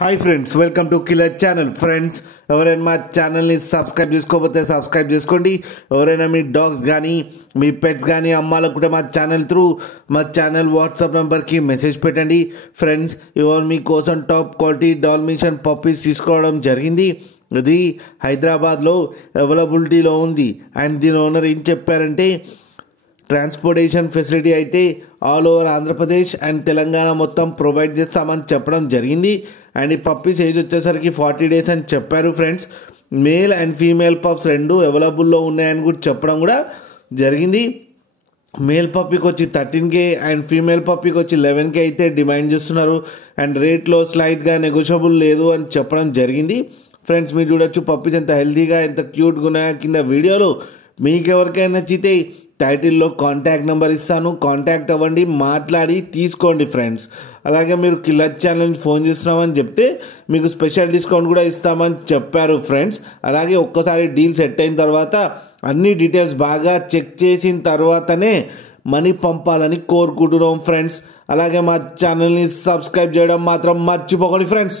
Hi friends, welcome to killer channel. Friends, ఎవరైనా మా ఛానల్ని సబ్స్క్రైబ్ చేసుకోకపోతే సబ్స్క్రైబ్ చేసుకోండి. ఎవరైనా మీ డాగ్స్ కానీ మీ పెట్స్ కానీ అమ్మాలనుకుంటే మా ఛానల్ వాట్సాప్ నెంబర్కి మెసేజ్ పెట్టండి. ఫ్రెండ్స్, ఇవాళ మీకోసం టాప్ క్వాలిటీ డాల్మేషన్ పప్పీస్ తీసుకోవడం జరిగింది. ఇది హైదరాబాద్లో అవైలబిలిటీలో ఉంది. అండ్ దీని ఓనర్ ఏం చెప్పారంటే, ట్రాన్స్పోర్టేషన్ ఫెసిలిటీ అయితే all over Andhra Pradesh and Telangana మొత్తం ప్రొవైడ్ చేస్తామని చెప్పడం జరిగింది. అండ్ ఈ పప్పీస్ ఏజ్ వచ్చేసరికి 40 days అని చెప్పారు. Friends, male and female pups రెండు అవైలబుల్లో ఉన్నాయని కూడా చెప్పడం కూడా జరిగింది. మేల్ పప్పీకి వచ్చి 13K అండ్ ఫీమేల్ పప్పీకి వచ్చి 11K అయితే డిమాండ్ చేస్తున్నారు. అండ్ రేట్లో స్లైట్గా నెగోషియబుల్ లేదు అని చెప్పడం జరిగింది. ఫ్రెండ్స్, మీరు చూడొచ్చు పప్పీస్ ఎంత హెల్తీగా ఎంత క్యూట్గా ఉన్నాయో కింద వీడియోలో. మీకు ఎవరికైనా నచ్చితే టైటిల్లో కాంటాక్ట్ నెంబర్ ఇస్తాను, కాంటాక్ట్ అవ్వండి, మాట్లాడి తీసుకోండి. ఫ్రెండ్స్, అలాగే మీరు కిల్లర్ ఛానల్ నుంచి ఫోన్ చేస్తున్నామని చెప్తే మీకు స్పెషల్ డిస్కౌంట్ కూడా ఇస్తామని చెప్పారు. ఫ్రెండ్స్, అలాగే ఒక్కసారి డీల్ సెట్ అయిన తర్వాత అన్ని డీటెయిల్స్ బాగా చెక్ చేసిన తర్వాతనే మనీ పంపాలని కోరుకుంటున్నాం. ఫ్రెండ్స్, అలాగే మా ఛానల్ని సబ్స్క్రైబ్ చేయడం మాత్రం మర్చిపోకండి. ఫ్రెండ్స్.